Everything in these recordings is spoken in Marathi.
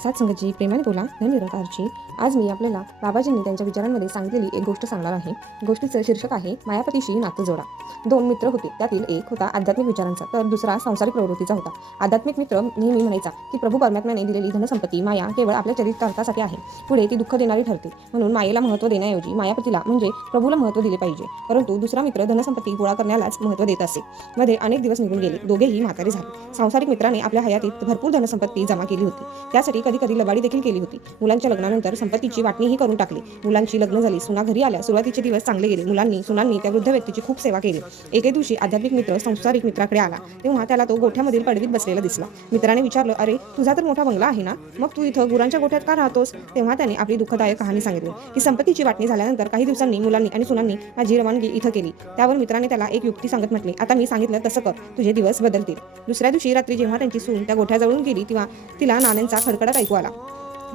सत्संगतजी प्रेमाने बोला धननिरंकारची। आज मी आपल्याला बाबाजींनी त्यांच्या विचारांमध्ये सांगितलेली एक गोष्ट सांगणार आहे। गोष्टीचं शीर्षक आहे मायापतीशी नातं जोडा। दोन मित्र होते, त्यातील एक होता आध्यात्मिक विचारांचा तर दुसरा सांसारिक प्रवृत्तीचा होता। आध्यात्मिक मित्र नेहमी म्हणायचा की प्रभू परमात्म्याने दिलेली धनसंपत्ती माया केवळ आपल्या चरितार्थासाठी आहे, पुढे ती दुःख देणारी ठरते, म्हणून मायेला महत्त्व देण्याऐवजी मायापतीला म्हणजे प्रभूला महत्त्व दिले पाहिजे। परंतु दुसरा मित्र धनसंपत्ती गोळा करण्यालाच महत्त्व देत असे। मध्ये अनेक दिवस निघून गेले, दोघेही म्हातारे झाले। सांसारिक मित्राने आपल्या हयातीत भरपूर धनसंपत्ती जमा केली होती, त्यासाठी कधी कधी लबाडी देखील केली होती। मुलांच्या लग्नानंतर संपत्तीची वाटणीही करून टाकली। मुलांची लग्न झाली, सुना घरी आल्या, सुरुवातीचे दिवस चांगले गेले। मुलांनी सुनांनी त्या वृद्ध व्यक्तीची खूप सेवा केली। एके दिवशी आध्यात्मिक मित्र सांसारिक मित्राकडे आला, तेव्हा त्याला तो गोठ्यामधील पडवीत बसलेला दिसला। मित्राने विचारलं, अरे तुझा तर मोठा बंगला आहे ना, मग तू इथं गुरांच्या गोठ्यात का राहतोस? तेव्हा त्याने आपली दुःखदायक कहाणी सांगितली की संपत्तीची वाटणी झाल्यानंतर काही दिवसांनी मुलांनी आणि सुनांनी माझी रवानगी इथं केली। त्यावर मित्राने त्याला एक युक्ती सांगत म्हटले, आता मी सांगितलं तसं कर, तुझे दिवस बदलतील। दुसऱ्या दिवशी रात्री जेव्हा त्यांची सून त्या गोठ्याजवळून गेली तेव्हा तिला नाण्यांचा खडखडाट ऐकू आला।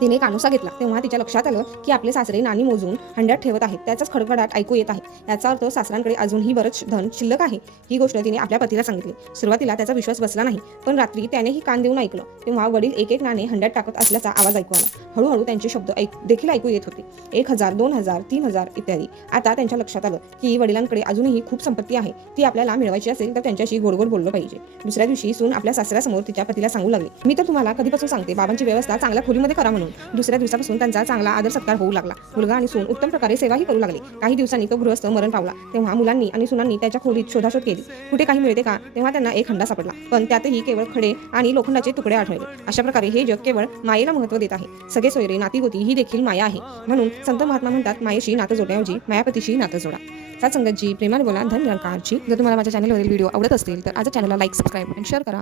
तिने कानोसा घेतला, तेव्हा तिच्या लक्षात आलं की आपले सासरे नाणी मोजून हंड्यात ठेवत आहेत, त्याचाच खडखडाट ऐकू येत आहे। याचा अर्थ सासऱ्यांकडे अजूनही बरंच धन शिल्लक आहे। ही गोष्ट तिने आपल्या पतीला सांगितली। सुरुवातीला त्याचा विश्वास बसला नाही, पण रात्री त्यानेही कान देऊन ऐकलं, तेव्हा वडील एक एक नाणे हंड्यात टाकत असल्याचा आवाज ऐकू आला। हळूहळू त्यांचे शब्द देखील ऐकू येत होते, 1000, 2000, 3000 इत्यादी। आता त्यांच्या लक्षात आलं की वडिलांकडे अजूनही खूप संपत्ती आहे, ती आपल्याला मिळवायची असेल तर त्यांच्याशी गोडगोड बोललं पाहिजे। दुसऱ्या दिवशी सून आपल्या सासऱ्यासमोर तिच्या पतीला सांगू लागली, मी तर तुम्हाला कधीपासून सांगते बाबांची व्यवस्था चांगल्या खोलीमध्ये करा म्हणून। दुसऱ्या दिवसापासून त्यांचा चांगला आदर सत्कार होऊ लागला। मुलगा आणि सून उत्तम प्रकारे सेवाही करू लागले। काही दिवसांनी तो गृहस्थ मरण पावला, तेव्हा मुलांनी आणि सुनांनी त्याच्या खोलीत शोधाशोध केली, कुठे काही मिळते का? तेव्हा त्यांना एक हंडा सापडला, पण त्यातही केवळ खडे आणि लोखंडाचे तुकडे आढळले। अशा प्रकारे हे जग केवळ मायेला महत्त्व देत आहे। सगळे सोयरे नाती होती ही देखील माया आहे, म्हणून संत महात्मा म्हणतात मायेशी नातं जोडण्याऐवजी मायापतीशी नातं जोडा। सत्संगतजी प्रेमाने बोला धननिरंकारची। जर तुम्हाला माझ्या चॅनलवरील व्हिडिओ आवडत असतील तर आज चॅनलला लाईक, सबस्क्राईब आणि शेअर करा।